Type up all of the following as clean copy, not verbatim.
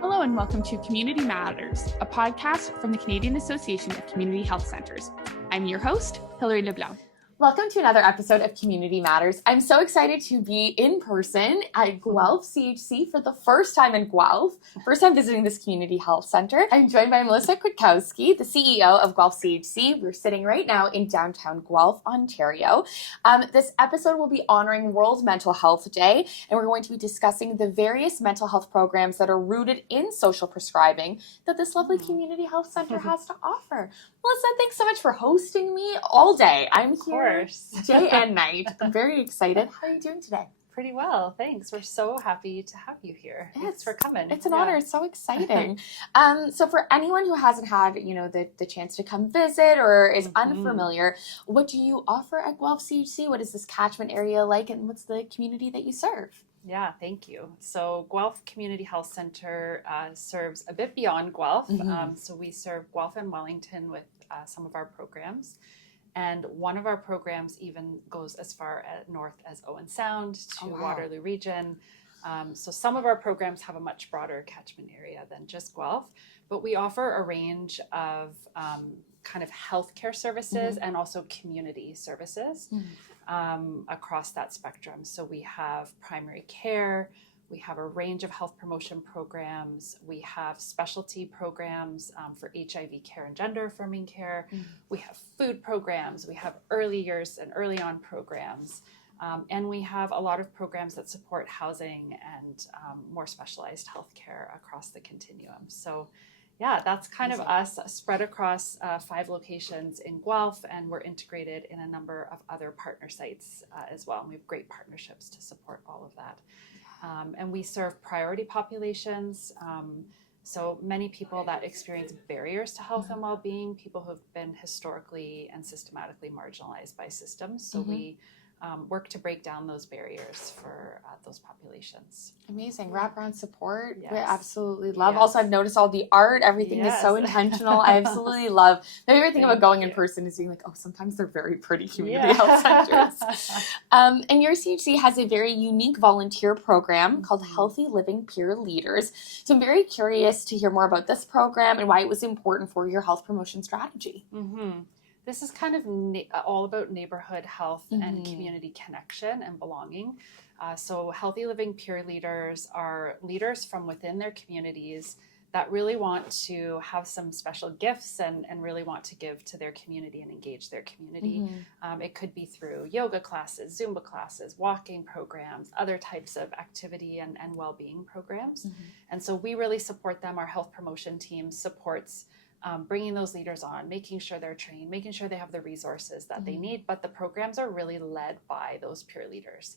Hello and welcome to Community Matters, a podcast from the Canadian Association of Community Health Centres. I'm your host, Hilary LeBlanc. Welcome to another episode of Community Matters. I'm so excited to be in person at Guelph CHC for the first time in Guelph. First time visiting this community health center. I'm joined by Melissa Kiatkowski, the CEO of Guelph CHC. We're sitting right now in downtown Guelph, Ontario. This episode will be honoring World Mental Health Day, and we're going to be discussing the various mental health programs that are rooted in social prescribing that this lovely community health center has to offer. Melissa, thanks so much for hosting me all day. I'm here day and night. I'm very excited. How are you doing today? Pretty well, thanks. We're so happy to have you here. Thanks for coming. It's an honor. It's so exciting. So for anyone who hasn't had, the chance to come visit or is unfamiliar, what do you offer at Guelph CHC? What is this catchment area like, and what's the community that you serve? Yeah, thank you. So Guelph Community Health Center serves a bit beyond Guelph. So we serve Guelph and Wellington with some of our programs. And one of our programs even goes as far north as Owen Sound to Waterloo Region. So some of our programs have a much broader catchment area than just Guelph, but we offer a range of kind of healthcare services and also community services across that spectrum. So we have primary care, we have a range of health promotion programs. We have specialty programs for HIV care and gender affirming care. We have food programs. We have early years and early on programs. And we have a lot of programs that support housing and more specialized healthcare across the continuum. So yeah, that's kind of us spread across 5 locations in Guelph, and we're integrated in a number of other partner sites as well. And we have great partnerships to support all of that. And we serve priority populations, so many people that experience barriers to health and well-being, people who've been historically and systematically marginalized by systems. So we work to break down those barriers for those populations. Amazing. Wraparound support. Yes. We absolutely love. Also, I've noticed all the art. Everything is so intentional. I absolutely love. My favorite thing about going in person is being like, sometimes they're very pretty community health centers. And your CHC has a very unique volunteer program called Healthy Living Peer Leaders. So I'm very curious to hear more about this program and why it was important for your health promotion strategy. This is kind of all about neighborhood health and community connection and belonging. So Healthy Living Peer Leaders are leaders from within their communities that really want to have some special gifts and really want to give to their community and engage their community. It could be through yoga classes, Zumba classes, walking programs, other types of activity and well-being programs. And so we really support them. Our health promotion team supports bringing those leaders on, making sure they're trained, making sure they have the resources that they need. But the programs are really led by those peer leaders,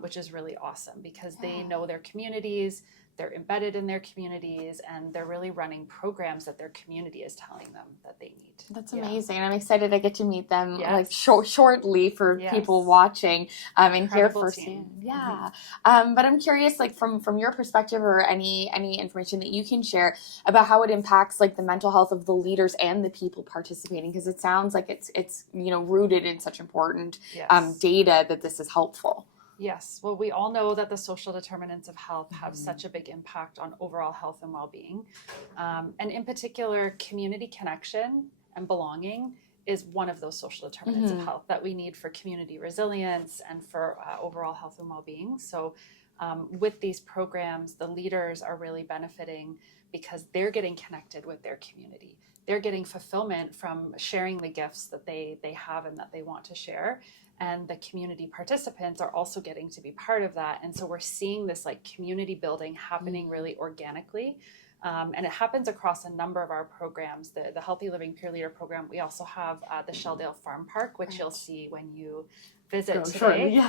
which is really awesome because they know their communities, they're embedded in their communities, and they're really running programs that their community is telling them that they need. That's amazing. I'm excited I get to meet them shortly for people watching and hear firsthand. But I'm curious, from your perspective or any information that you can share about how it impacts the mental health of the leaders and the people participating, because it sounds like it's rooted in such important data that this is helpful. Yes. Well, we all know that the social determinants of health have such a big impact on overall health and well-being. And in particular, community connection and belonging is one of those social determinants of health that we need for community resilience and for overall health and well-being. So with these programs, the leaders are really benefiting because they're getting connected with their community. They're getting fulfillment from sharing the gifts that they have and that they want to share. And the community participants are also getting to be part of that. And so we're seeing this community building happening really organically. And it happens across a number of our programs. The Healthy Living Peer Leader program, we also have the Shelldale Farm Park, which you'll see when you visit today.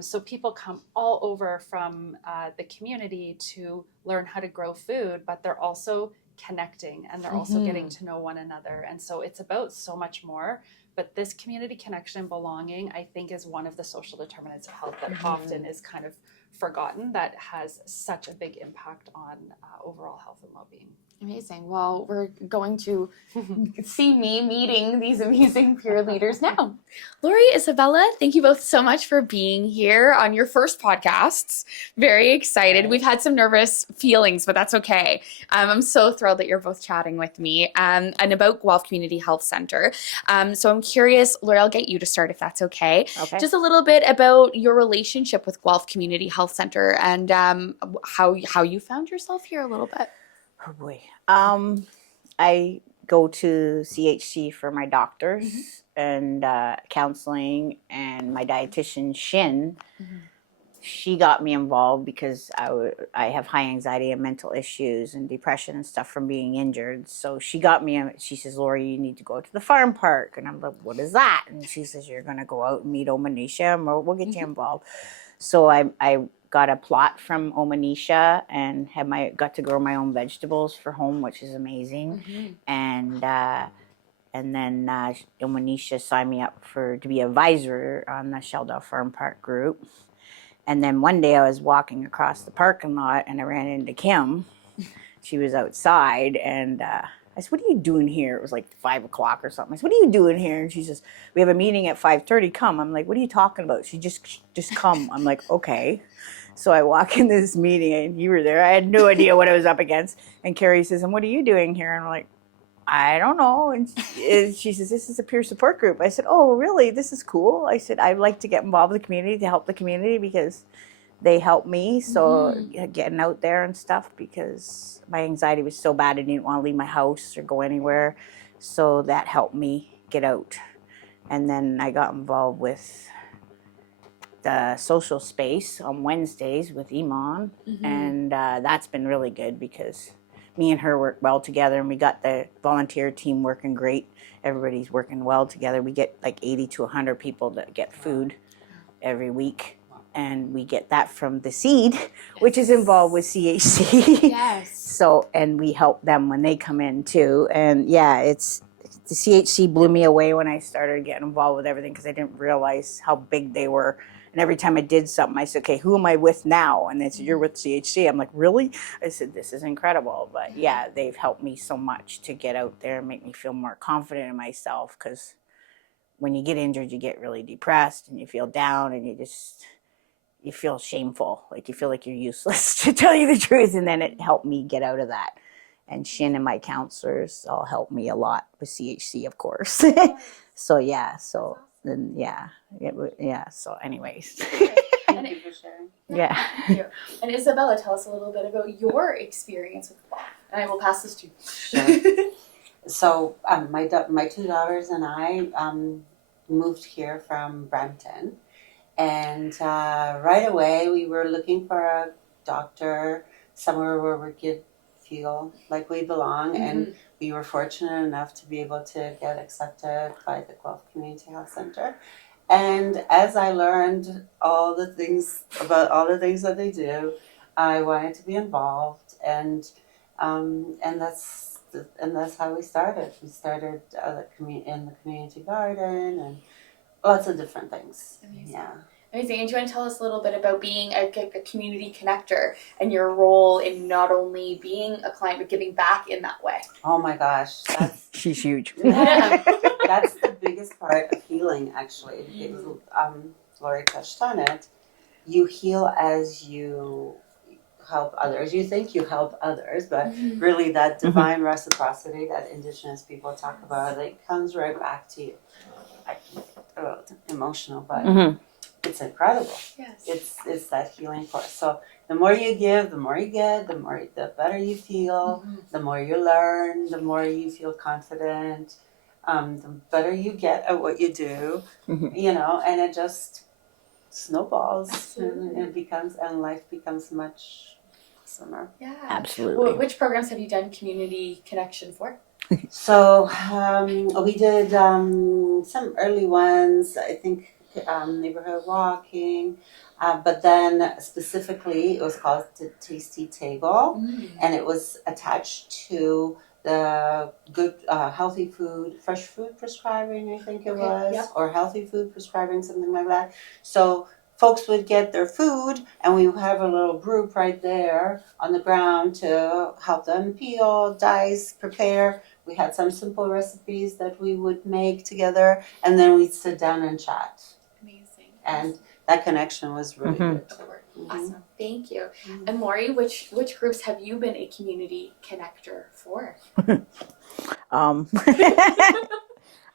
So people come all over from the community to learn how to grow food, but they're also connecting and they're also getting to know one another. And so it's about so much more. But this community connection and belonging, I think, is one of the social determinants of health that often is kind of forgotten, that has such a big impact on overall health and well-being. Amazing. Well, we're going to see me meeting these amazing peer leaders now. Lori, Isabella, thank you both so much for being here on your first podcasts. Very excited. We've had some nervous feelings, but that's okay. I'm so thrilled that you're both chatting with me and about Guelph Community Health Center. So I'm curious, Lori, I'll get you to start if that's okay. Just a little bit about your relationship with Guelph Community Health Center and how you found yourself here a little bit. Oh boy. I go to CHC for my doctors and counseling, and my dietitian Shin. She got me involved because I have high anxiety and mental issues and depression and stuff from being injured. So she got me. She says, "Lori, you need to go to the farm park." And I'm like, "What is that?" And she says, "You're going to go out and meet Omanisha, and we'll get you involved." So I got a plot from Omanisha and got to grow my own vegetables for home, which is amazing. And then Omanisha signed me up to be advisor on the Sheldon Farm Park group. And then one day I was walking across the parking lot and I ran into Kim. She was outside, and I said, "What are you doing here?" It was like 5 o'clock or something. I said, "What are you doing here?" And she says, "We have a meeting at 5:30. Come." I'm like, "What are you talking about?" She just come. I'm like, "Okay." So I walk into this meeting, and you were there. I had no idea what I was up against. And Carrie says, "And what are you doing here?" And I'm like, "I don't know." And she says, "This is a peer support group." I said, "Oh, really? This is cool." I said, "I'd like to get involved with the community to help the community because they help me." So getting out there and stuff, because my anxiety was so bad I didn't want to leave my house or go anywhere. So that helped me get out. And then I got involved with the social space on Wednesdays with Iman. And that's been really good because me and her work well together, and we got the volunteer team working great. Everybody's working well together. We get like 80 to 100 people that get food every week. And we get that from the seed, which is involved with CHC. Yes. So, and we help them when they come in too. And yeah, the CHC blew me away when I started getting involved with everything, because I didn't realize how big they were. And every time I did something, I said, "Okay, who am I with now?" And they said, "You're with CHC." I'm like, "Really?" I said, "This is incredible." But yeah, they've helped me so much to get out there and make me feel more confident in myself, because when you get injured, you get really depressed and you feel down, and you feel shameful. Like you feel like you're useless, to tell you the truth. And then it helped me get out of that. And Shin and my counselors all helped me a lot with CHC, of course. So yeah, so then so anyways. Thank you for sharing. Yeah. Thank you. And Isabella, tell us a little bit about your experience with Guelph. And I will pass this to you. Sure. So my two daughters and I moved here from Brampton, and right away we were looking for a doctor somewhere where we could feel like we belong, and we were fortunate enough to be able to get accepted by the Guelph Community Health Center. And as I learned all the things that they do, I wanted to be involved, and that's how we started. We started in the community garden and lots of different things. Amazing. Yeah. Amazing. And do you want to tell us a little bit about being a community connector and your role in not only being a client but giving back in that way? Oh my gosh, that's She's huge. that's the biggest part of healing, actually. Because Lori touched on it. You heal as you help others. You think you help others, but really that divine reciprocity that Indigenous people talk about, it comes right back to you. I can get a little emotional, but it's incredible. Yes. It's that healing force. So the more you give, the more you get, the better you feel, the more you learn, the more you feel confident, the better you get at what you do, and it just snowballs and life becomes much awesomer. Yeah. Absolutely. Well, which programs have you done community connection for? So we did some early ones, I think neighborhood walking, but then specifically it was called the Tasty Table, and it was attached to the good healthy food, fresh food prescribing, I think it was, or healthy food prescribing, something like that. So folks would get their food, and we would have a little group right there on the ground to help them peel, dice, prepare. We had some simple recipes that we would make together, and then we'd sit down and chat. Amazing. And that connection was really good. Awesome. Thank you. And Maury, which groups have you been a community connector for?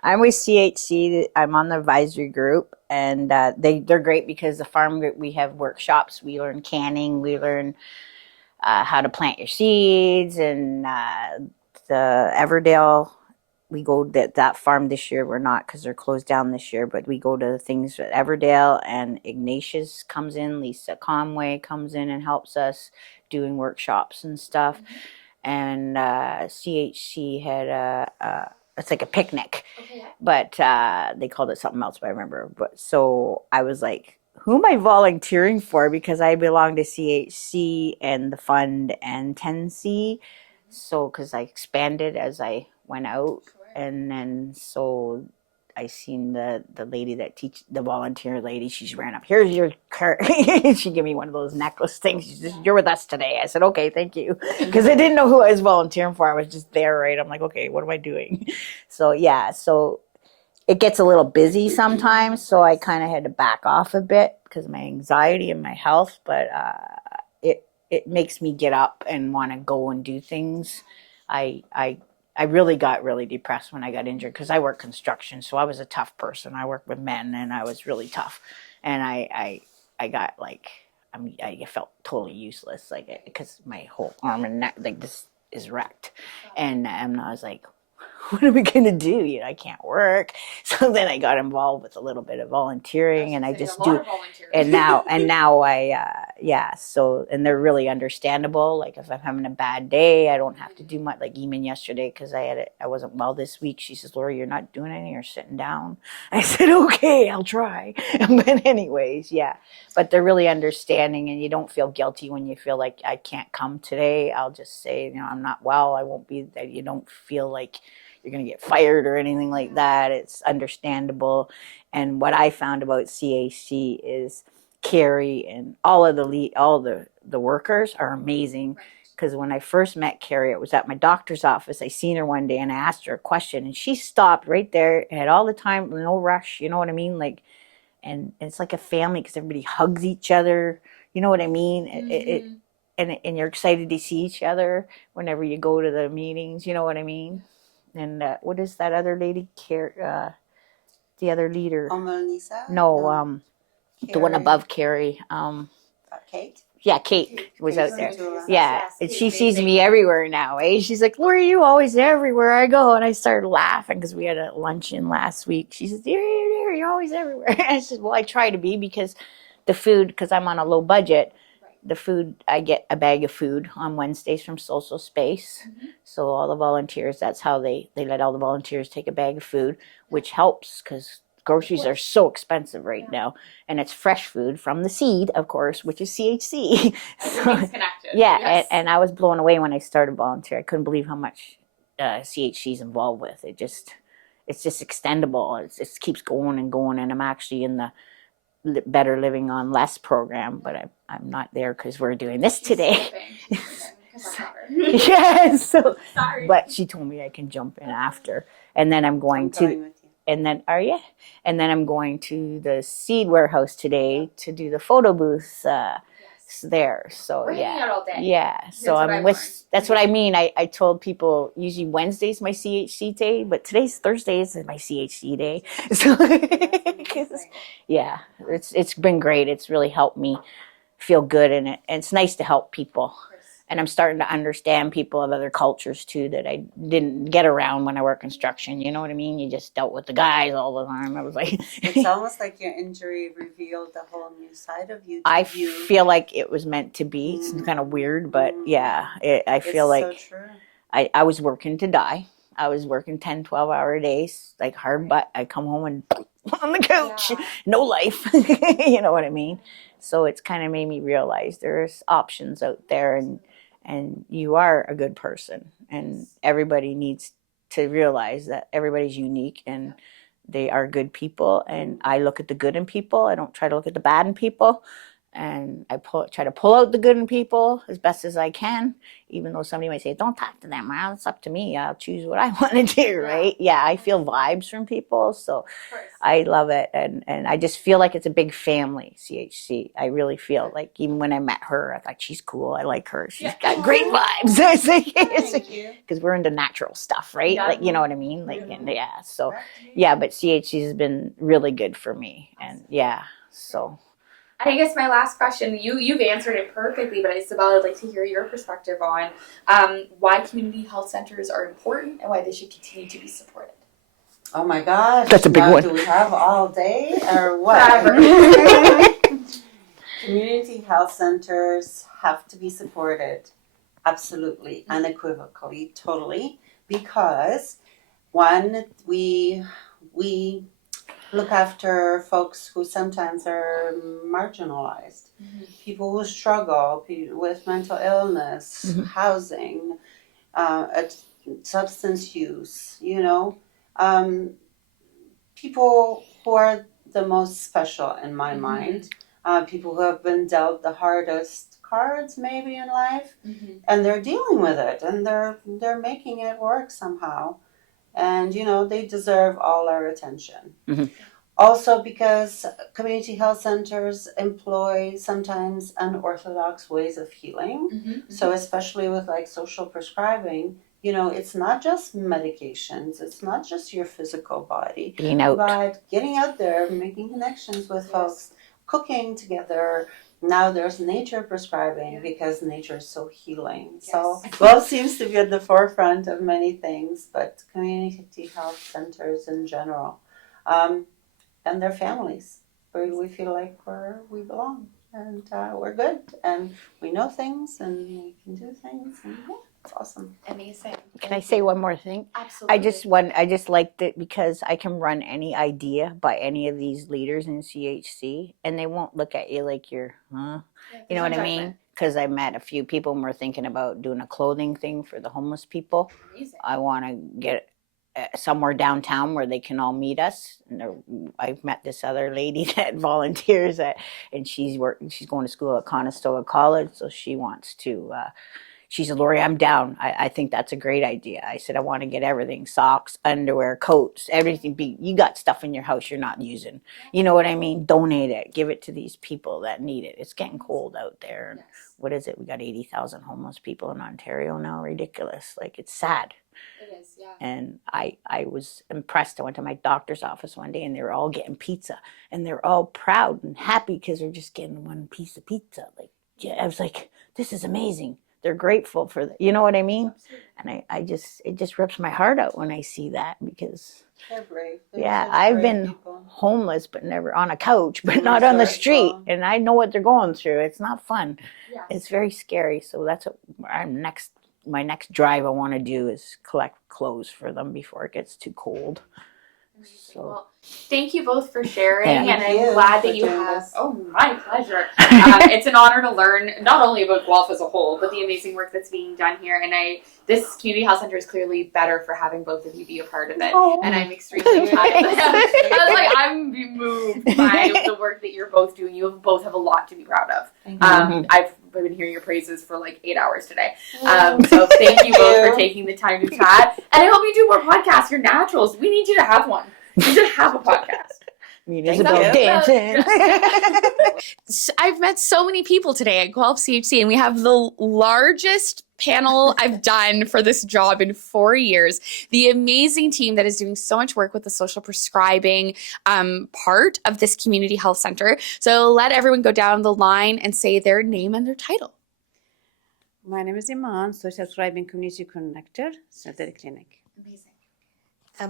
I'm with CHC. I'm on the advisory group, and they're great because the farm group, we have workshops. We learn canning. We learn how to plant your seeds, and the Everdale. We go to that farm this year. We're not because they're closed down this year, but we go to things at Everdale, and Ignatius comes in. Lisa Conway comes in and helps us doing workshops and stuff. And CHC had it's like a picnic, but they called it something else, but I remember. But so I was like, who am I volunteering for? Because I belong to CHC and the fund and 10C. So, because I expanded as I went out. And then so I seen the lady that the volunteer lady, she ran up, here's your card. She gave me one of those necklace things. She said, you're with us today. I said, okay, thank you. Because I didn't know who I was volunteering for. I was just there, right? I'm like, okay, what am I doing? So yeah, so it gets a little busy sometimes. So I kind of had to back off a bit because of my anxiety and my health. But it makes me get up and want to go and do things. I really got really depressed when I got injured because I work construction, so I was a tough person. I worked with men, and I was really tough. And I got like, I felt totally useless, like because my whole arm and neck, like this is wrecked. And I was like, what am I gonna do? You know, I can't work. So then I got involved with a little bit of volunteering, and I just do. And now so, and they're really understandable. Like if I'm having a bad day, I don't have to do much. Like even yesterday, because I wasn't well this week. She says, Laura, you're not doing anything. You're sitting down. I said, okay, I'll try. But anyways, yeah. But they're really understanding, and you don't feel guilty when you feel like I can't come today. I'll just say, you know, I'm not well. I won't be there. You don't feel like you're going to get fired or anything like that. It's understandable. And what I found about CAC is Carrie and all the workers are amazing. Because when I first met Carrie, it was at my doctor's office. I seen her one day and I asked her a question, and she stopped right there, had all the time, no rush. You know what I mean? Like, and it's like a family because everybody hugs each other. You know what I mean? And you're excited to see each other whenever you go to the meetings. You know what I mean? And what is that other lady? The other leader. Melissa? No, the one above Carrie. Kate? Yeah, Kate was out there. Yes, Yeah, and she sees me everywhere now. Eh? She's like, Laura, you always everywhere I go. And I started laughing because we had a luncheon last week. She says, you're always everywhere. I said, well, I try to be because the food, because I'm on a low budget, the food, I get a bag of food on Wednesdays from Social Space. So all the volunteers, that's how they let all the volunteers take a bag of food, which helps because groceries are so expensive right now. And it's fresh food from the seed, of course, which is CHC. Everything's connected. Yeah, Yes. and I was blown away when I started volunteer. I couldn't believe how much CHC is involved with. It's just extendable. It just keeps going and going. And I'm actually in the Better Living on Less program, but I'm not there because we're doing this today. Yes. So, sorry. But she told me I can jump in after, and then I'm going to. And then And then I'm going to the seed warehouse today to do the photo booth there. So yeah. So I'm with. That's what I mean. I told people usually Wednesday's my CHC day, but today's Thursday is my CHC day. So yeah, it's been great. It's really helped me feel good, and it's nice to help people. And I'm starting to understand people of other cultures too that I didn't get around when I worked construction. You know what I mean? You just dealt with the guys all the time. I was like, it's almost like your injury revealed a whole new side of you. I feel like it was meant to be. It's kind of weird, but yeah, I feel like so true. I was working to die. I was working 10, 12-hour days, like hard, but I come home and on the couch, no life. You know what I mean? So it's kind of made me realize there's options out there, and you are a good person, and everybody needs to realize that everybody's unique, and They are good people, and I look at the good in people. I don't try to look at the bad in people. And I try to pull out the good in people as best as I can, even though somebody might say, don't talk to them. Well, it's up to me. I'll choose what I want to do, right? Yeah, I feel vibes from people, so I love it. And I just feel like it's a big family, CHC. I really feel like, even when I met her, I thought, she's cool. I like her. She's got great vibes. Because we're into natural stuff, right? Like, you know what I mean? Like, yeah. So, yeah, but CHC has been really good for me. And yeah, so. I guess my last question, you've answered it perfectly, but Isabella, I'd like to hear your perspective on why community health centers are important and why they should continue to be supported. Oh my gosh. That's a big one. Do we have all day or what? Community health centers have to be supported. Absolutely, unequivocally, totally. Because one, we look after folks who sometimes are marginalized, people who struggle with mental illness, housing, substance use, people who are the most special in my mind, people who have been dealt the hardest cards maybe in life, and they're dealing with it, and they're making it work somehow. And, they deserve all our attention. Also because community health centers employ sometimes unorthodox ways of healing. So especially with like social prescribing, it's not just medications, it's not just your physical body. Being out. But getting out there, making connections with folks, cooking together. Now there's nature prescribing because nature is so healing. So Guelph seems to be at the forefront of many things, but community health centers in general, and their families, where we feel like we belong, and we're good, and we know things, and we can do things, and it's awesome. Amazing. Can I say one more thing? Absolutely. I just liked it because I can run any idea by any of these leaders in CHC, and they won't look at you like you're, you know what I mean? Because I met a few people and we're thinking about doing a clothing thing for the homeless people. Amazing. I want to get somewhere downtown where they can all meet us. And I've met this other lady that volunteers and she's going to school at Conestoga College, so she wants to. She said, Lori, I'm down. I think that's a great idea. I said, I want to get everything, socks, underwear, coats, everything. You got stuff in your house you're not using. You know what I mean? Donate it. Give it to these people that need it. It's getting cold out there. And what is it? We got 80,000 homeless people in Ontario now. Ridiculous. Like, it's sad. It is, yeah. And I was impressed. I went to my doctor's office one day and they were all getting pizza. And they're all proud and happy because they're just getting one piece of pizza. Like, yeah, I was like, this is amazing. They're grateful for that. You know what I mean? And it just rips my heart out when I see that, because they're brave. I've been homeless, but never on a couch, but not on the street. And I know what they're going through. It's not fun. Yes. It's very scary. So that's what my next drive I want to do is collect clothes for them before it gets too cold. So. Well, thank you both for sharing, Thank and I'm glad that you have. Oh, my pleasure. It's an honor to learn not only about Guelph as a whole, but the amazing work that's being done here. And this community health center is clearly better for having both of you be a part of it. Oh. And I'm extremely proud of that. I'm moved by the work that you're both doing. You both have a lot to be proud of. I've been hearing your praises for like 8 hours today. So thank you both for taking the time to chat. And I hope you do more podcasts. You're naturals. We need you to have one. You should have a podcast. Municipal dancing. I've met so many people today at Guelph CHC, and we have the largest panel I've done for this job in 4 years. The amazing team that is doing so much work with the social prescribing part of this community health center. So let everyone go down the line and say their name and their title. My name is Iman, Social Prescribing Community Connector, Shelter Clinic. Amazing.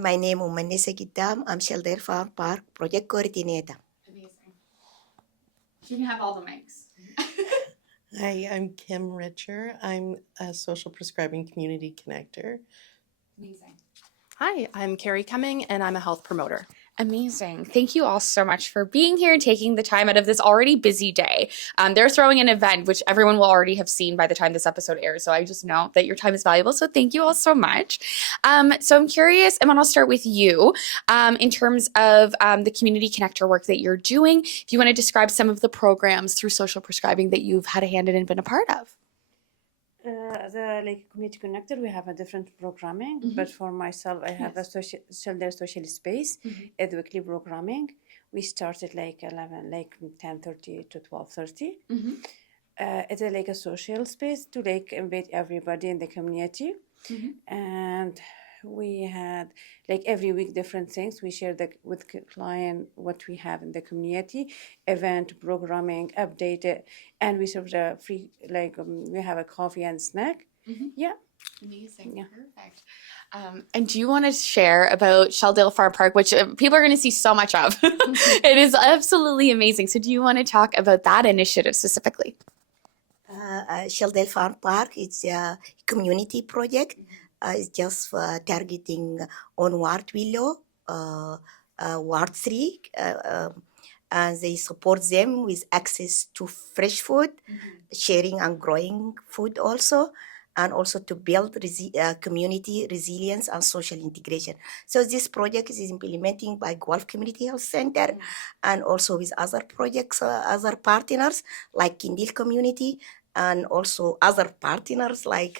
My name is Manisa Gidam. I'm Shelter Farm Park Project Coordinator. Amazing. You can have all the mics. Hi, I'm Kim Richer. I'm a social prescribing community connector. Amazing. Hi, I'm Carrie Cumming, and I'm a health promoter. Amazing. Thank you all so much for being here and taking the time out of this already busy day. They're throwing an event, which everyone will already have seen by the time this episode airs. So I just know that your time is valuable. So thank you all so much. So I'm curious, Emma, I'll start with you in terms of the community connector work that you're doing. If you want to describe some of the programs through social prescribing that you've had a hand in and been a part of. As a community connector, we have a different programming. But for myself, I have a social space, a weekly programming. We started 10:30 to 12:30. It's a social space to invite everybody in the community, and we had every week different things. We share with client what we have in the community, event programming, update it, and we serve the free we have a coffee and snack. Yeah. Amazing. Yeah. Perfect. And do you want to share about Shelldale Farm Park, which people are going to see so much of? It is absolutely amazing. So do you want to talk about that initiative specifically? Shelldale Farm Park is a community project. It's just targeting on Ward Willow, Ward 3, and they support them with access to fresh food, sharing and growing food also, and also to build community resilience and social integration. So this project is implemented by Guelph Community Health Center and also with other projects, other partners like Kindle Community, and also other partners like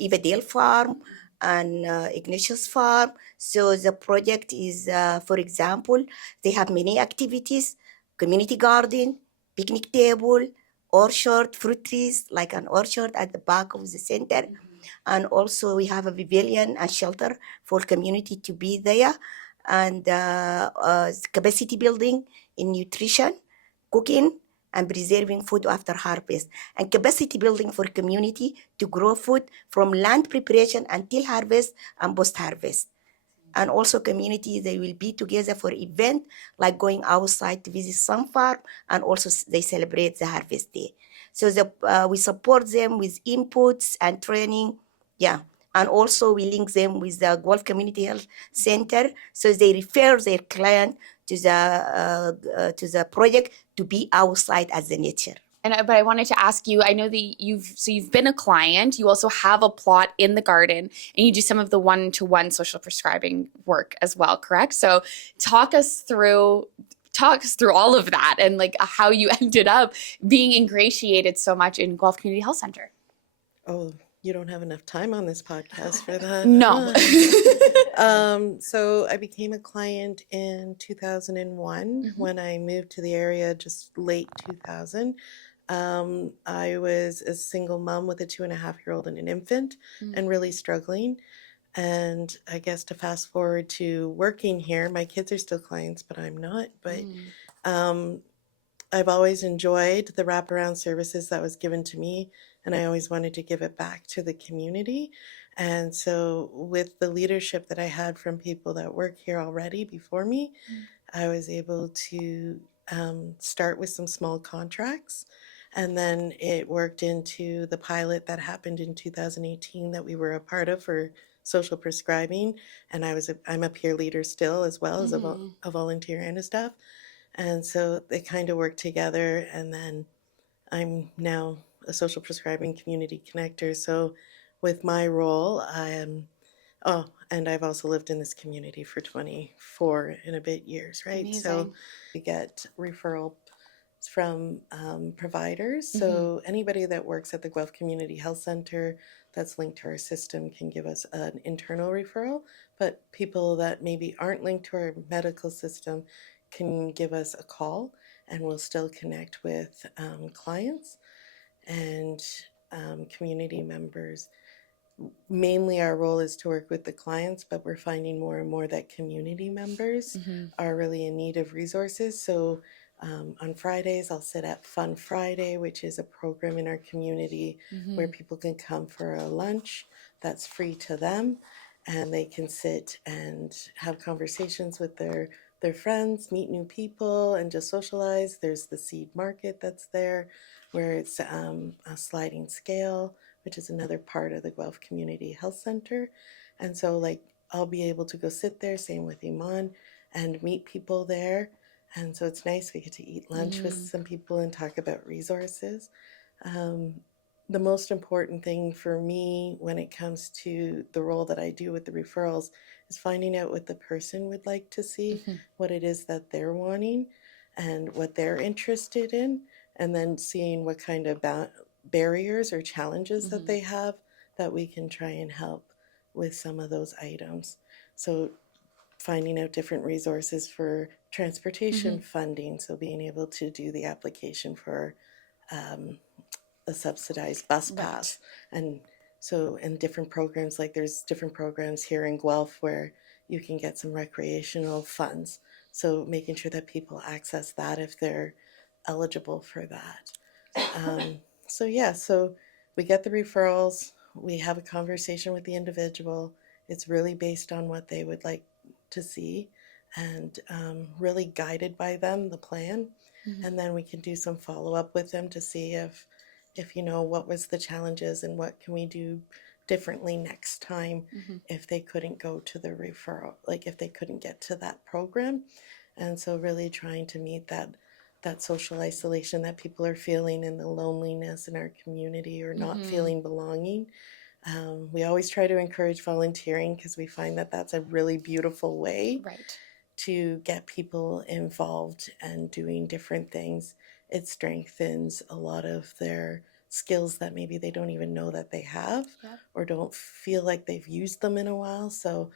Evadale Farm and Ignatius Farm. So the project is, for example, they have many activities: community garden, picnic table, orchard, fruit trees, like an orchard at the back of the center. And also we have a pavilion and shelter for community to be there, and capacity building in nutrition, cooking, and preserving food after harvest, and capacity building for community to grow food from land preparation until harvest and post-harvest. And also community, they will be together for event, like going outside to visit some farm, and also they celebrate the harvest day. So we support them with inputs and training, and also we link them with the Guelph Community Health Center, so they refer their client to the project to be outside at the nature. But I wanted to ask you, I know that you've been a client, you also have a plot in the garden, and you do some of the one-to-one social prescribing work as well, correct? So talk us through all of that and how you ended up being ingratiated so much in Guelph Community Health Center. Oh, you don't have enough time on this podcast for that. No. So I became a client in 2001 when I moved to the area, just late 2000. I was a single mom with a 2.5-year-old and an infant and really struggling. And I guess to fast forward to working here, my kids are still clients, but I'm not. But I've always enjoyed the wraparound services that was given to me, and I always wanted to give it back to the community. And so with the leadership that I had from people that work here already before me, I was able to start with some small contracts. And then it worked into the pilot that happened in 2018 that we were a part of for social prescribing. And I'm a peer leader still, as well as a volunteer and a staff. And so they kind of work together. And then I'm now a social prescribing community connector. So with my role, I am, and I've also lived in this community for 24 and a bit years, right? Amazing. So we get referral from providers. So anybody that works at the Guelph Community Health Center that's linked to our system can give us an internal referral, but people that maybe aren't linked to our medical system can give us a call, and we'll still connect with clients and community members. Mainly our role is to work with the clients, but we're finding more and more that community members are really in need of resources. So on Fridays, I'll sit at Fun Friday, which is a program in our community where people can come for a lunch that's free to them, and they can sit and have conversations with their friends, meet new people, and just socialize. There's the seed market that's there, where it's a sliding scale, which is another part of the Guelph Community Health Center. And so I'll be able to go sit there, same with Iman, and meet people there. And so it's nice. We get to eat lunch with some people and talk about resources. The most important thing for me when it comes to the role that I do with the referrals is finding out what the person would like to see, what it is that they're wanting and what they're interested in, and then seeing what kind of barriers or challenges that they have that we can try and help with some of those items. So finding out different resources for transportation funding, so being able to do the application for a subsidized bus pass. And so in different programs, like there's different programs here in Guelph where you can get some recreational funds. So making sure that people access that if they're eligible for that. So we get the referrals, we have a conversation with the individual. It's really based on what they would like to see and really guided by them, the plan. And then we can do some follow-up with them to see if what was the challenges and what can we do differently next time if they couldn't go to the referral, like if they couldn't get to that program. And so really trying to meet that social isolation that people are feeling and the loneliness in our community or not feeling belonging. We always try to encourage volunteering because we find that that's a really beautiful way to get people involved and doing different things. It strengthens a lot of their skills that maybe they don't even know that they have or don't feel like they've used them in a while. So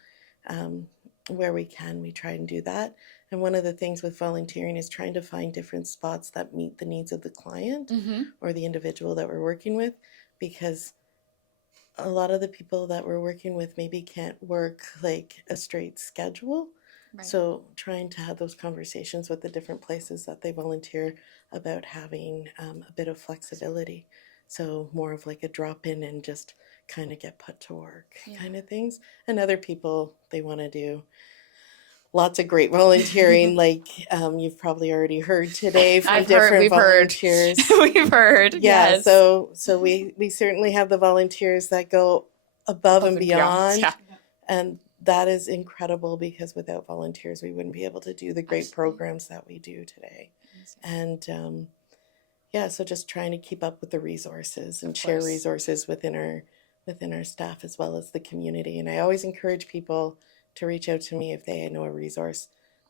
where we can, we try and do that. And one of the things with volunteering is trying to find different spots that meet the needs of the client or the individual that we're working with, because a lot of the people that we're working with maybe can't work like a straight schedule. So trying to have those conversations with the different places that they volunteer about having a bit of flexibility. So more of like a drop in and just kind of get put to work kind of things. And other people, they want to do lots of great volunteering, like you've probably already heard today from different volunteers. We've heard. Yeah, Yes. so we certainly have the volunteers that go above and beyond. Yeah. And that is incredible because without volunteers, we wouldn't be able to do the great programs that we do today. And so just trying to keep up with the resources and share resources within our staff as well as the community. And I always encourage people to reach out to me if they know a resource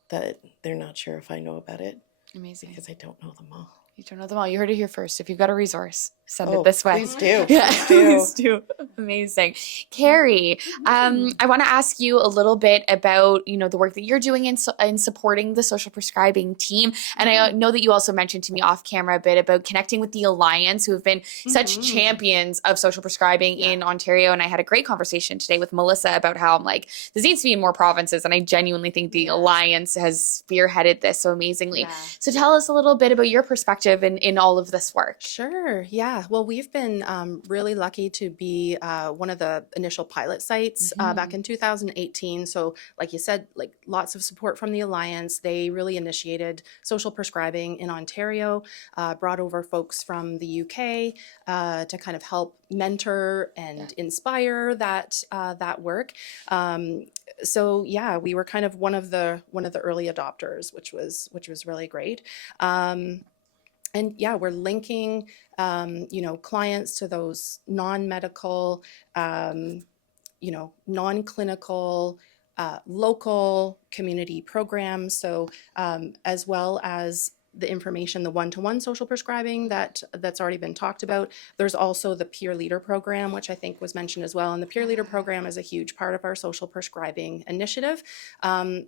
that they're not sure if I know about it. Amazing. Because I don't know them all. You don't know them all. You heard it here first. If you've got a resource, send it this way. Please do. Yeah, please do. Amazing. Carrie, I want to ask you a little bit about, the work that you're doing in supporting the social prescribing team. And I know that you also mentioned to me off camera a bit about connecting with the Alliance, who have been such champions of social prescribing in Ontario. And I had a great conversation today with Melissa about how I'm like, this needs to be in more provinces. And I genuinely think the Alliance has spearheaded this so amazingly. Yeah. So tell us a little bit about your perspective in all of this work. Sure. Yeah. Well, we've been really lucky to be one of the initial pilot sites back in 2018. So like you said, like lots of support from the Alliance. They really initiated social prescribing in Ontario, brought over folks from the UK to kind of help mentor and inspire that work. So yeah, we were kind of one of the early adopters, which was really great. And yeah, we're linking, clients to those non-medical, non-clinical, local community programs. So as well as the information, the one-to-one social prescribing that's already been talked about. There's also the peer leader program, which I think was mentioned as well. And the peer leader program is a huge part of our social prescribing initiative.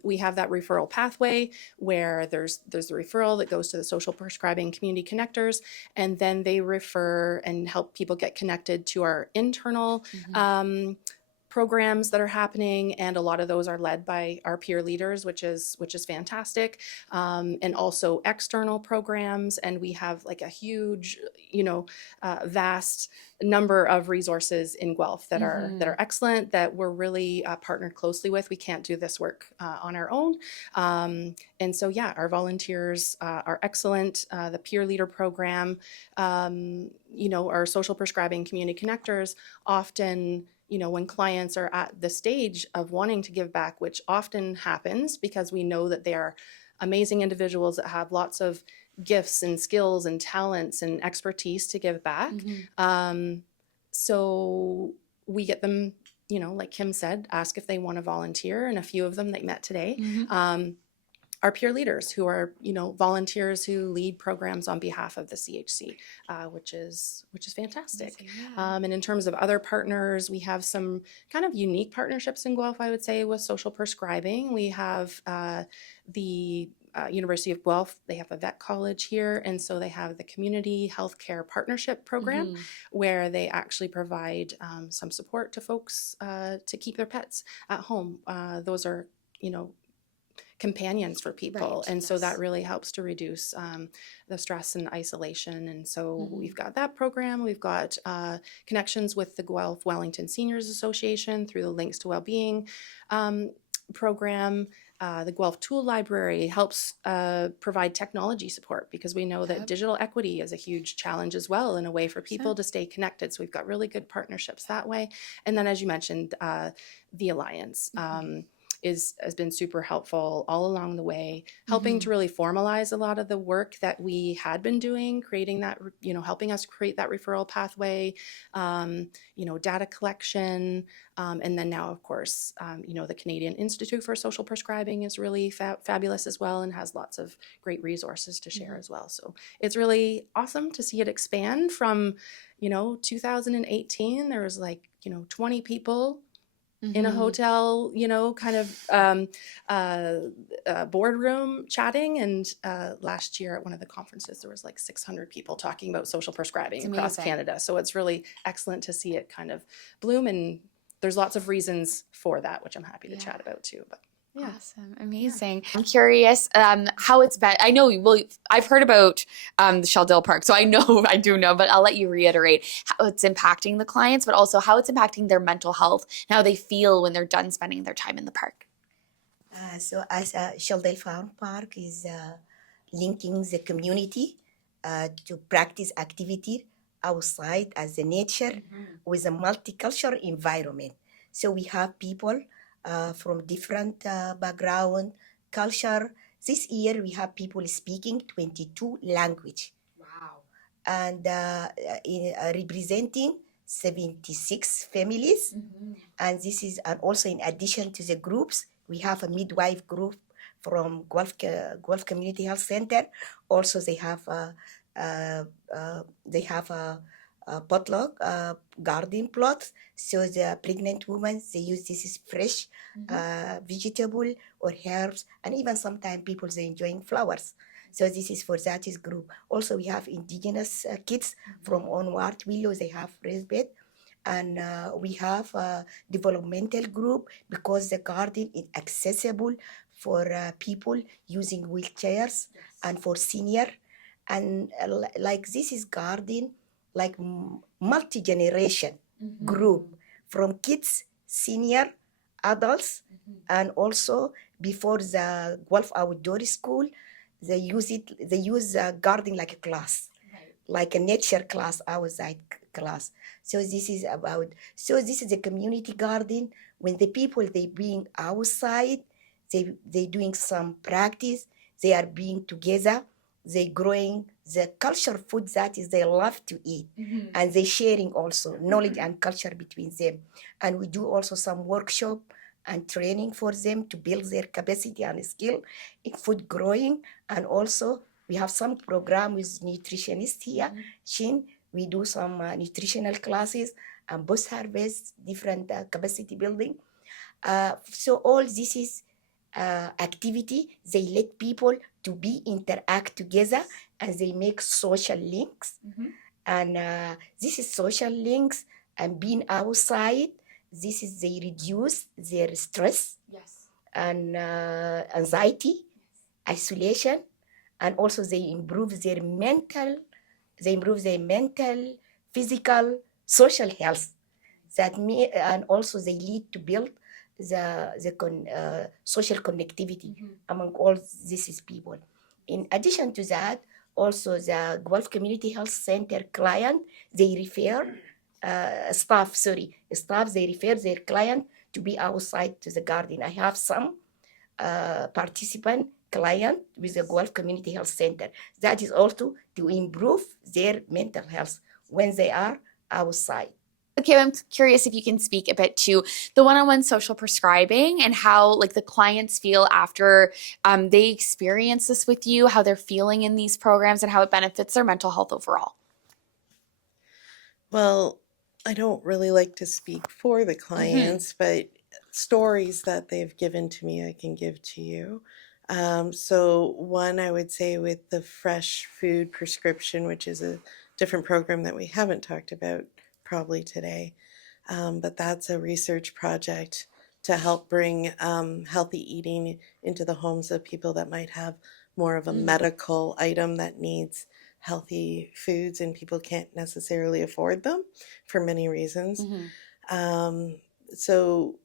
We have that referral pathway where there's the referral that goes to the social prescribing community connectors, and then they refer and help people get connected to our internal programs that are happening, and a lot of those are led by our peer leaders, which is fantastic, and also external programs. And we have like a huge, vast number of resources in Guelph that are excellent, that we're really partnered closely with. We can't do this work on our own, and so yeah, our volunteers are excellent. The peer leader program, our social prescribing community connectors often when clients are at the stage of wanting to give back, which often happens because we know that they are amazing individuals that have lots of gifts and skills and talents and expertise to give back. So we get them, like Kim said, ask if they want to volunteer. And a few of them that met today are peer leaders who are, volunteers who lead programs on behalf of the CHC, which is fantastic. And in terms of other partners, we have some kind of unique partnerships in Guelph, I would say, with social prescribing. We have the University of Guelph, they have a vet college here, and so they have the Community Healthcare Partnership Program, where they actually provide some support to folks to keep their pets at home. Those are, companions for people, and so that really helps to reduce the stress and isolation. And so we've got that program. We've got connections with the Guelph Wellington Seniors Association through the Links to Wellbeing program. The Guelph Tool Library helps provide technology support, because we know that digital equity is a huge challenge as well, in a way for people to stay connected. So we've got really good partnerships that way. And then, as you mentioned, the Alliance has been super helpful all along the way, helping to really formalize a lot of the work that we had been doing, creating that, helping us create that referral pathway, data collection. And then now, of course, the Canadian Institute for Social Prescribing is really fabulous as well, and has lots of great resources to share as well. So it's really awesome to see it expand from, 2018, there was 20 people in a hotel, kind of boardroom chatting. And last year at one of the conferences, there was 600 people talking about social prescribing across Canada. So it's really excellent to see it kind of bloom. And there's lots of reasons for that, which I'm happy to chat about too. But yeah. Awesome. Amazing. I'm curious how it's been. I know, I've heard about the Sheldale Park, so I do know, but I'll let you reiterate how it's impacting the clients, but also how it's impacting their mental health and how they feel when they're done spending their time in the park. So as Sheldale Farm Park is linking the community to practice activity outside as a nature with a multicultural environment. So we have people from different background, culture. This year we have people speaking 22 language. Wow. And representing 76 families. And this is, and also in addition to the groups, we have a midwife group from Guelph Community Health Center. Also they have a potluck garden plots. So the pregnant women, they use this is fresh vegetable or herbs, and even sometimes people they enjoying flowers. So this is for that is group. Also we have indigenous kids from Onward Willow, they have raised bed. And we have a developmental group, because the garden is accessible for people using wheelchairs and for senior. And this is garden multi-generation group from kids, senior, adults, and also before the Guelph Outdoor School, they use garden like a class, like a nature class, outside class. So this is a community garden. When the people they being outside, they doing some practice, they are being together, they growing the culture food that is they love to eat, and they sharing also knowledge and culture between them. And we do also some workshop and training for them to build their capacity and skill in food growing. And also we have some program with nutritionists here. Shin, we do some nutritional classes and post harvest different capacity building. So all this is activity. They let people to be interact together, and they make social links. And this is social links and being outside. This is they reduce their stress and anxiety, isolation, and also they improve their mental, physical, social health. And also they lead to build the social connectivity among all these people. In addition to that, also the Guelph Community Health Center client, they refer staff, they refer their client to be outside to the garden. I have some participant client with the Guelph Community Health Center. That is also to improve their mental health when they are outside. Okay, I'm curious if you can speak a bit to the one-on-one social prescribing and how like the clients feel after they experience this with you, how they're feeling in these programs and how it benefits their mental health overall. Well, I don't really like to speak for the clients, but stories that they've given to me, I can give to you. So one, I would say with the fresh food prescription, which is a different program that we haven't talked about probably today, but that's a research project to help bring healthy eating into the homes of people that might have more of a medical item that needs healthy foods and people can't necessarily afford them for many reasons. So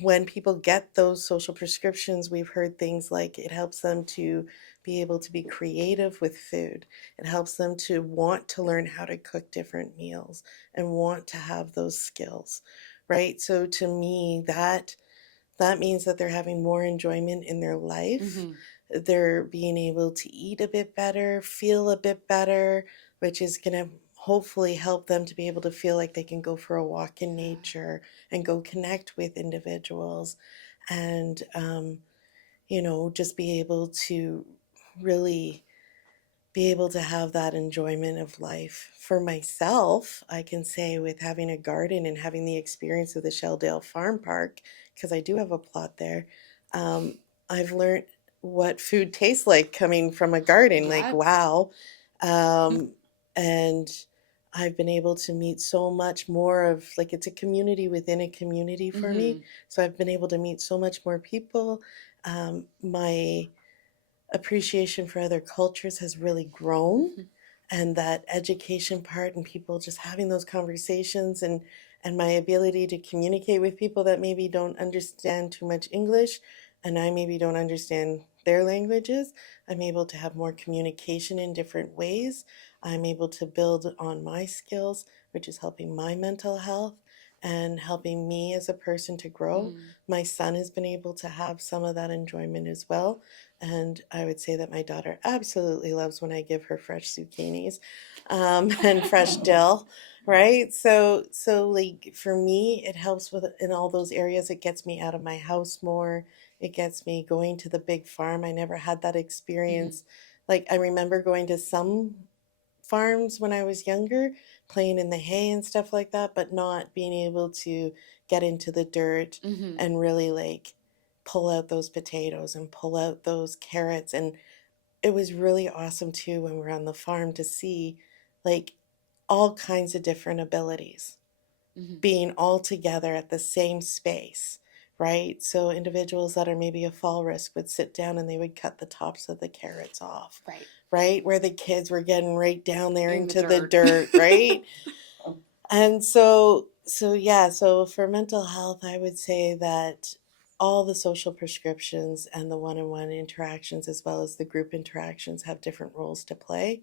when people get those social prescriptions, we've heard things like it helps them to be able to be creative with food. It helps them to want to learn how to cook different meals and want to have those skills, right? So to me, that means that they're having more enjoyment in their life. They're being able to eat a bit better, feel a bit better, which is going to hopefully help them to be able to feel like they can go for a walk in nature and go connect with individuals and, just be able to really be able to have that enjoyment of life. For myself, I can say with having a garden and having the experience of the Shelldale Farm Park, because I do have a plot there, I've learned what food tastes like coming from a garden. Like, wow. And I've been able to meet so much more of, like, it's a community within a community for me. So I've been able to meet so much more people. My appreciation for other cultures has really grown, and that education part and people just having those conversations and my ability to communicate with people that maybe don't understand too much English and I maybe don't understand their languages, I'm able to have more communication in different ways. I'm able to build on my skills, which is helping my mental health and helping me as a person to grow. My son has been able to have some of that enjoyment as well. And I would say that my daughter absolutely loves when I give her fresh zucchinis and fresh dill, right? So like for me, it helps with in all those areas. It gets me out of my house more. It gets me going to the big farm. I never had that experience. Like I remember going to some farms when I was younger, playing in the hay and stuff like that, but not being able to get into the dirt and really like pull out those potatoes and pull out those carrots. And it was really awesome too when we're on the farm to see like all kinds of different abilities being all together at the same space, right? So individuals that are maybe a fall risk would sit down and they would cut the tops of the carrots off, right? Where the kids were getting right down there into the dirt, right? And so for mental health, I would say that all the social prescriptions and the one-on-one interactions as well as the group interactions have different roles to play.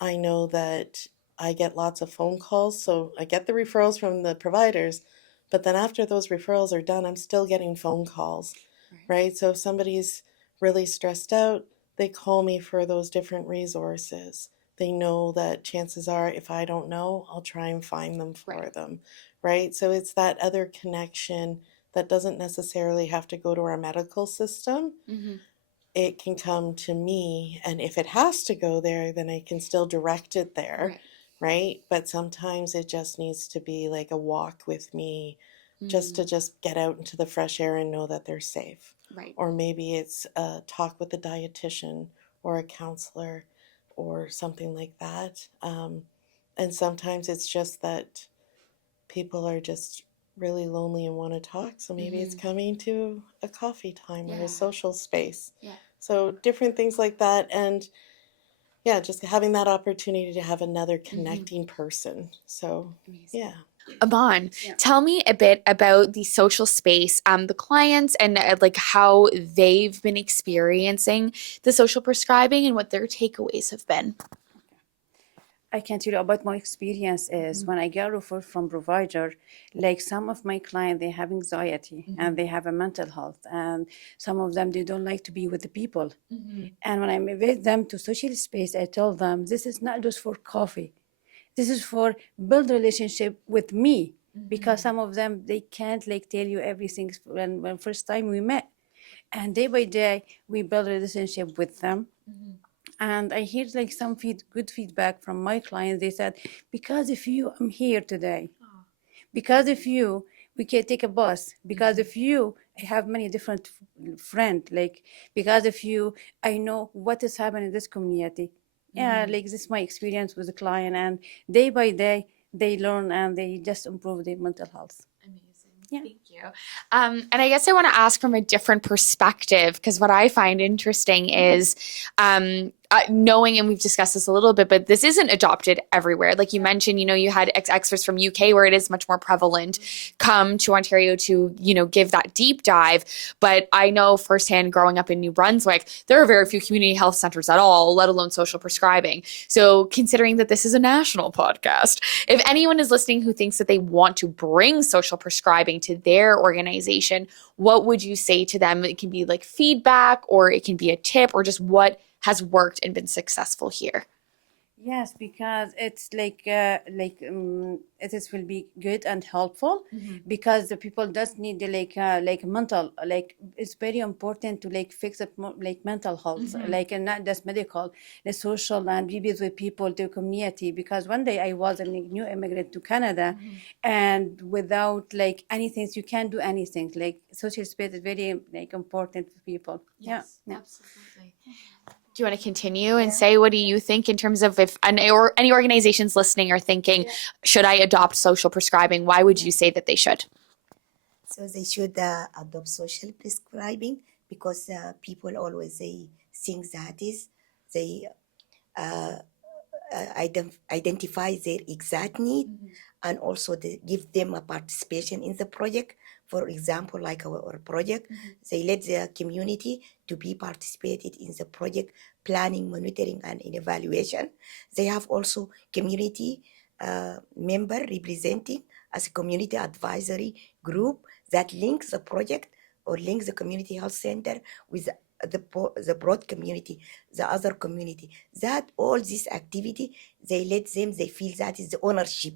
I know that I get lots of phone calls, so I get the referrals from the providers, but then after those referrals are done, I'm still getting phone calls, right? So if somebody's really stressed out, they call me for those different resources. They know that chances are if I don't know, I'll try and find them for them, right? So it's that other connection that doesn't necessarily have to go to our medical system. It can come to me, and if it has to go there, then I can still direct it there, right? But sometimes it just needs to be like a walk with me, just to just get out into the fresh air and know that they're safe. Or maybe it's a talk with a dietitian or a counselor or something like that. And sometimes it's just that people are just really lonely and want to talk. So maybe it's coming to a coffee time or a social space. So different things like that. And just having that opportunity to have another connecting person. So, Amon, tell me a bit about the social space, the clients and like how they've been experiencing the social prescribing and what their takeaways have been. I can tell you about my experience is when I get referred from provider, like some of my clients, they have anxiety and they have a mental health, and some of them, they don't like to be with the people. And when I invite them to social space, I tell them, this is not just for coffee. This is for build relationship with me, because some of them, they can't like tell you everything when first time we met. And day by day, we build a relationship with them. And I hear like some good feedback from my clients. They said, because of you, I'm here today. Because of you, we can take a bus. Because of you, I have many different friends. Like, because of you, I know what is happening in this community. Yeah, like this is my experience with the client. And day by day, they learn and they just improve their mental health. Yeah. Thank you. And I guess I want to ask from a different perspective, because what I find interesting is knowing, and we've discussed this a little bit, but this isn't adopted everywhere. Like you mentioned, you had experts from UK where it is much more prevalent come to Ontario to, give that deep dive. But I know firsthand growing up in New Brunswick, there are very few community health centers at all, let alone social prescribing. So considering that this is a national podcast, if anyone is listening who thinks that they want to bring social prescribing to their organization, what would you say to them? It can be like feedback, or it can be a tip, or just what has worked and been successful here. Yes, because it's it is will be good and helpful, because the people does need the like mental, like it's very important to like fix it like mental health, like, and not just medical, the social, and be with people, the community. Because one day I was a new immigrant to Canada, and without like anything, you can't do anything. Like social space is very like important for people. Yes, yeah, absolutely. Do you want to continue and say, what do you think in terms of if any organizations listening are thinking, should I adopt social prescribing? Why would you say that they should? So they should adopt social prescribing, because people always say things that is they identify their exact need, and also they give them a participation in the project. For example, like our project, they let the community to be participated in the project planning, monitoring, and in evaluation. They have also community member representing as a community advisory group that links the project or links the community health center with the broad community, the other community. That all this activity, they let them, they feel that is the ownership.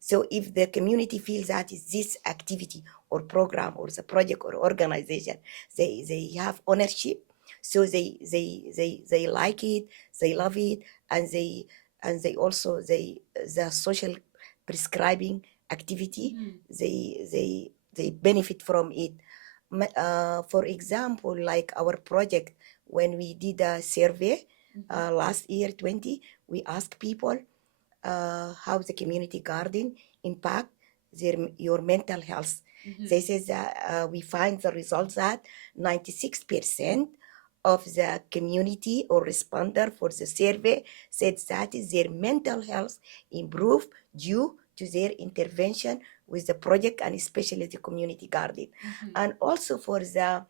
So if the community feels that is this activity or program or the project or organization, they have ownership. So they like it, they love it, and they also the social prescribing activity, they benefit from it. For example, like our project, when we did a survey last year 20, we asked people how the community garden impact your mental health. They say that we find the results that 96% of the community or responder for the survey said that their mental health improved due to their intervention with the project, and especially the community garden. And also for the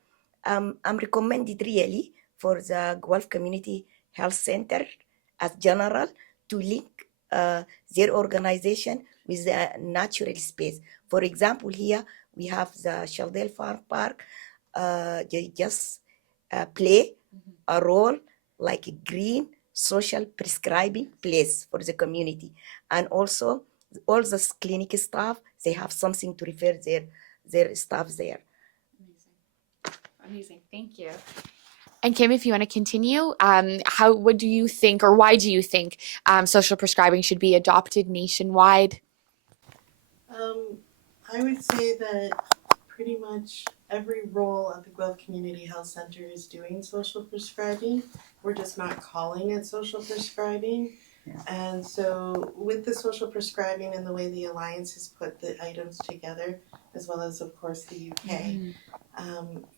I'm recommended really for the Guelph Community Health Center as general to link their organization with the natural space. For example, here we have the Sheldale Farm Park. They just play a role like a green social prescribing place for the community. And also all the clinic staff, they have something to refer their staff there. Amazing. Thank you. And Kim, if you want to continue, what do you think, or why do you think social prescribing should be adopted nationwide? I would say that pretty much every role at the Guelph Community Health Center is doing social prescribing. We're just not calling it social prescribing. Yeah. And so with the social prescribing and the way the Alliance has put the items together, as well as, of course, the UK,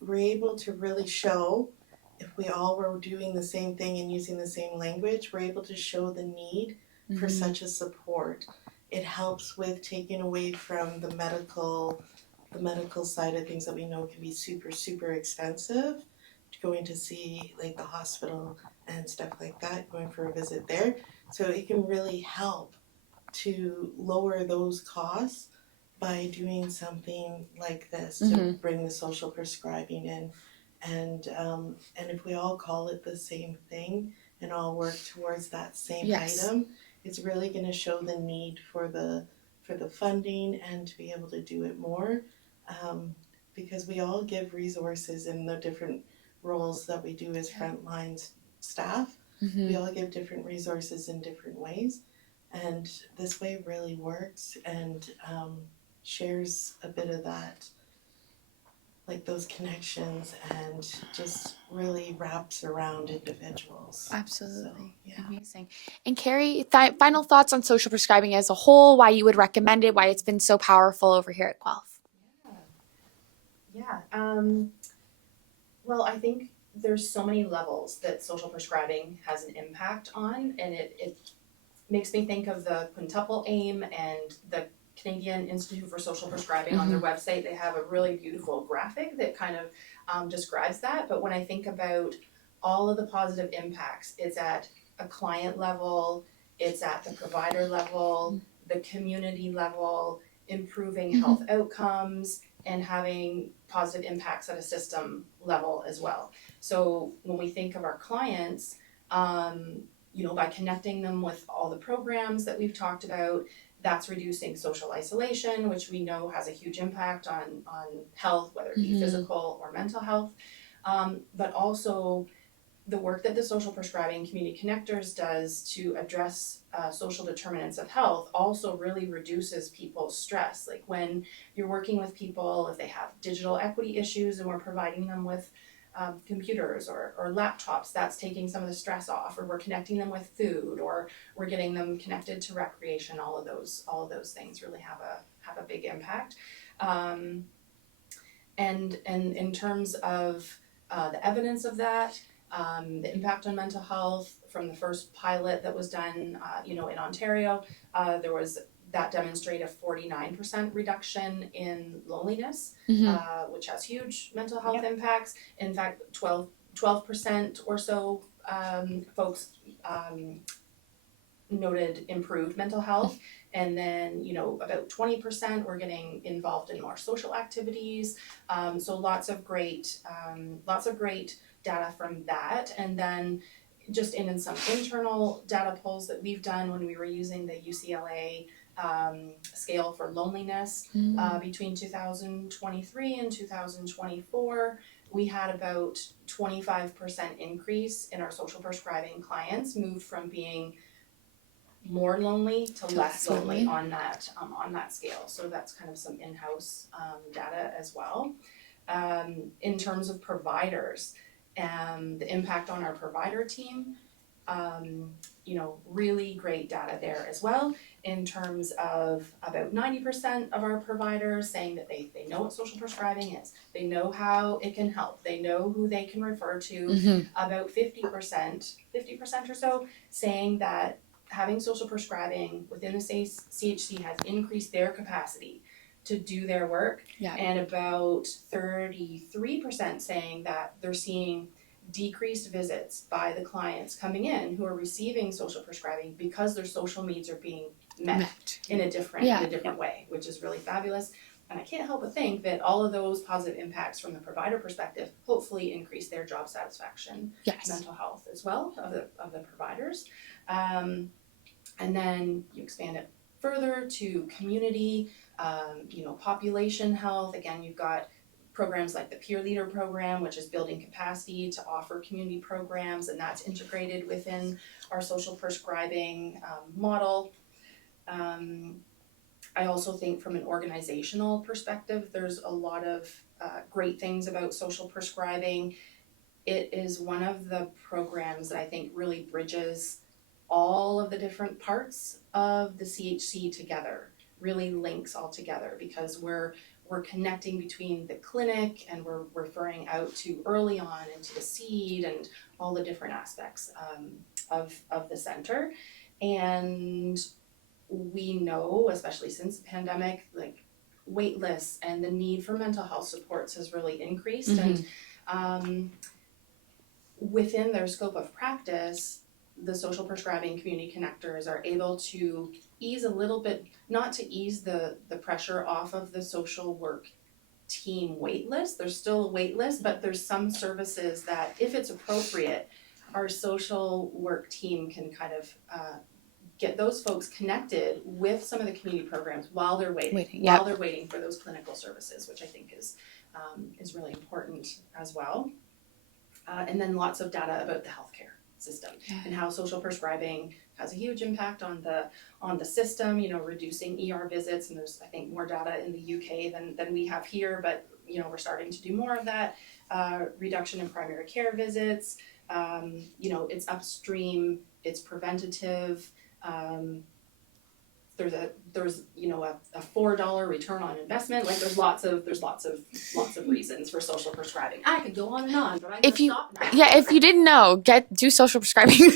we're able to really show, if we all were doing the same thing and using the same language, we're able to show the need for such a support. It helps with taking away from the medical side of things that we know can be super, super expensive, going to see like the hospital and stuff like that, going for a visit there. So it can really help to lower those costs by doing something like this to bring the social prescribing in. And if we all call it the same thing and all work towards that same item, it's really going to show the need for the funding and to be able to do it more, because we all give resources in the different roles that we do as frontline staff. We all give different resources in different ways, and this way really works and shares a bit of that, like those connections, and just really wraps around individuals. Absolutely. So, yeah. Amazing. And Carrie, final thoughts on social prescribing as a whole, why you would recommend it, why it's been so powerful over here at Guelph. Well, I think there's so many levels that social prescribing has an impact on, and it makes me think of the quintuple aim and the Canadian Institute for Social Prescribing on their website. They have a really beautiful graphic that kind of describes that. But when I think about all of the positive impacts, it's at a client level, it's at the provider level, the community level, improving health outcomes, and having positive impacts at a system level as well. So when we think of our clients, by connecting them with all the programs that we've talked about, that's reducing social isolation, which we know has a huge impact on health, whether it be physical or mental health. But also the work that the social prescribing community connectors does to address social determinants of health also really reduces people's stress. Like when you're working with people, if they have digital equity issues and we're providing them with computers or laptops, that's taking some of the stress off, or we're connecting them with food, or we're getting them connected to recreation. All of those things really have a big impact. And in terms of the evidence of that, the impact on mental health from the first pilot that was done, in Ontario, there was that demonstrated a 49% reduction in loneliness, which has huge mental health impacts. In fact, 12% or so folks noted improved mental health. And then, about 20% were getting involved in more social activities. So lots of great data from that. And then just in some internal data polls that we've done when we were using the UCLA scale for loneliness between 2023 and 2024, we had about 25% increase in our social prescribing clients, moved from being more lonely to less lonely on that scale. So that's kind of some in-house data as well. In terms of providers, the impact on our provider team, really great data there as well, in terms of about 90% of our providers saying that they know what social prescribing is, they know how it can help, they know who they can refer to. About 50% or so saying that having social prescribing within the CHC has increased their capacity to do their work, and about 33% saying that they're seeing decreased visits by the clients coming in who are receiving social prescribing because their social needs are being met in a different way, which is really fabulous. And I can't help but think that all of those positive impacts from the provider perspective hopefully increase their job satisfaction, mental health as well of the providers. And then you expand it further to community, population health. Again, you've got programs like the Peer Leader Program, which is building capacity to offer community programs, and that's integrated within our social prescribing model. I also think from an organizational perspective, there's a lot of great things about social prescribing. It is one of the programs that I think really bridges all of the different parts of the CHC together, really links all together, because we're connecting between the clinic and we're referring out to early on into the seed and all the different aspects of the center. And we know, especially since the pandemic, like wait lists and the need for mental health supports has really increased. And within their scope of practice, the social prescribing community connectors are able to ease a little bit, not to ease the pressure off of the social work team wait list. There's still a wait list, but there's some services that, if it's appropriate, our social work team can kind of get those folks connected with some of the community programs while they're while they're waiting for those clinical services, which I think is really important as well. And then lots of data about the healthcare system and how social prescribing has a huge impact on the system, reducing ER visits, and there's, I think, more data in the UK than we have here, but we're starting to do more of that. Reduction in primary care visits, it's upstream, it's preventative. There's a $4 return on investment. Like there's lots of reasons for social prescribing. I could go on, but I'm gonna stop now. If you didn't know, do social prescribing.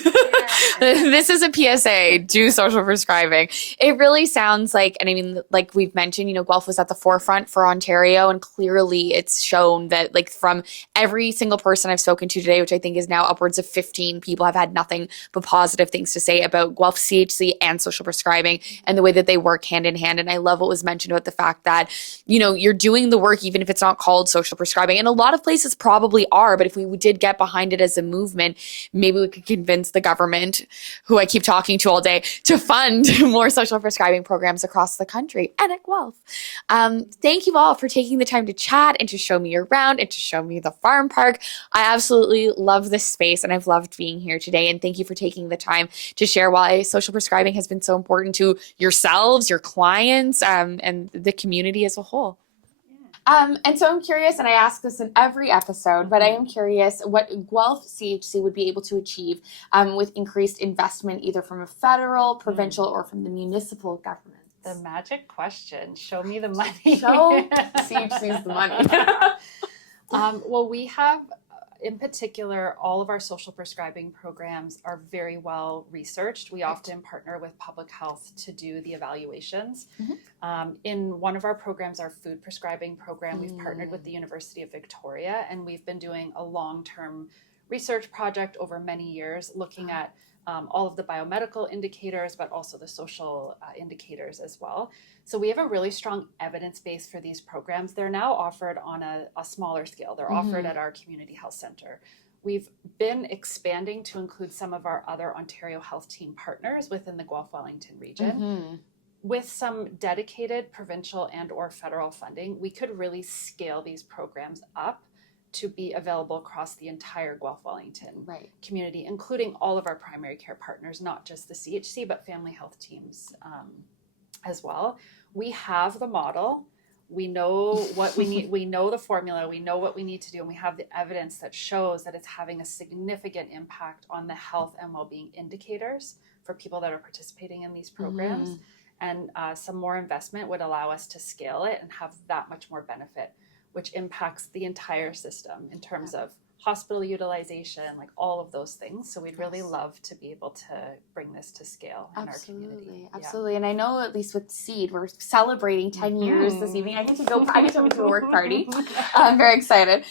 This is a PSA. Do social prescribing. It really sounds like, and I mean, like we've mentioned, Guelph was at the forefront for Ontario, and clearly it's shown that, like, from every single person I've spoken to today, which I think is now upwards of 15 people, have had nothing but positive things to say about Guelph CHC and social prescribing and the way that they work hand in hand. And I love what was mentioned about the fact that, you're doing the work even if it's not called social prescribing. And a lot of places probably are, but if we did get behind it as a movement, maybe we could convince the government, who I keep talking to all day, to fund more social prescribing programs across the country and at Guelph. Thank you all for taking the time to chat and to show me around and to show me the farm park. I absolutely love this space, and I've loved being here today. And thank you for taking the time to share why social prescribing has been so important to yourselves, your clients, and the community as a whole. And so I'm curious, and I ask this in every episode, but I am curious what Guelph CHC would be able to achieve with increased investment, either from a federal, provincial, or from the municipal government. The magic question. Show me the money. Show CHC's the money. Well, we have, in particular, all of our social prescribing programs are very well researched. We often partner with public health to do the evaluations. In one of our programs, our food prescribing program, we've partnered with the University of Victoria, and we've been doing a long-term research project over many years, looking at all of the biomedical indicators, but also the social indicators as well. So we have a really strong evidence base for these programs. They're now offered on a smaller scale. They're offered at our community health center. We've been expanding to include some of our other Ontario Health Team partners within the Guelph Wellington region. With some dedicated provincial and or federal funding, we could really scale these programs up to be available across the entire Guelph Wellington community, including all of our primary care partners, not just the CHC, but family health teams as well. We have the model. We know what we need. We know the formula. We know what we need to do. And we have the evidence that shows that it's having a significant impact on the health and well-being indicators for people that are participating in these programs. And some more investment would allow us to scale it and have that much more benefit, which impacts the entire system in terms of hospital utilization, like all of those things. So we'd really love to be able to bring this to scale in our community. Absolutely. And I know, at least with Seed, we're celebrating 10 years this evening. I get to go to a work party. I'm very excited.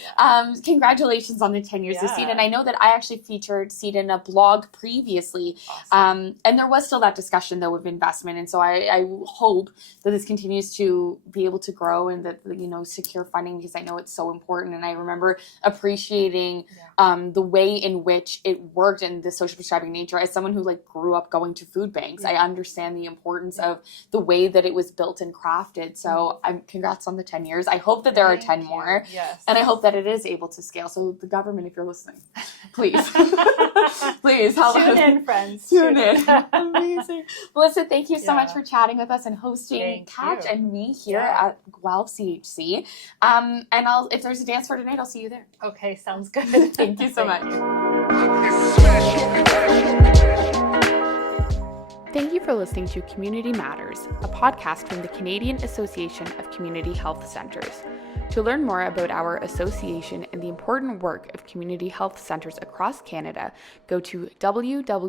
Congratulations on the 10 years of Seed. And I know that I actually featured Seed in a blog previously. And there was still that discussion, though, of investment. And so I hope that this continues to be able to grow and that, secure funding, because I know it's so important. And I remember appreciating the way in which it worked and the social prescribing nature. As someone who grew up going to food banks, I understand the importance of the way that it was built and crafted. So congrats on the 10 years. I hope that there are 10 more. Yes. And I hope that it is able to scale. So the government, if you're listening, please, please help us. Tune in, friends. Tune in. Amazing. Melissa, thank you so much for chatting with us and hosting Catch and me here at Guelph CHC. And if there's a dance for tonight, I'll see you there. Okay, sounds good. Thank you so much. Thank you for listening to Community Matters, a podcast from the Canadian Association of Community Health Centres. To learn more about our association and the important work of community health centres across Canada, go to www.cachc.ca.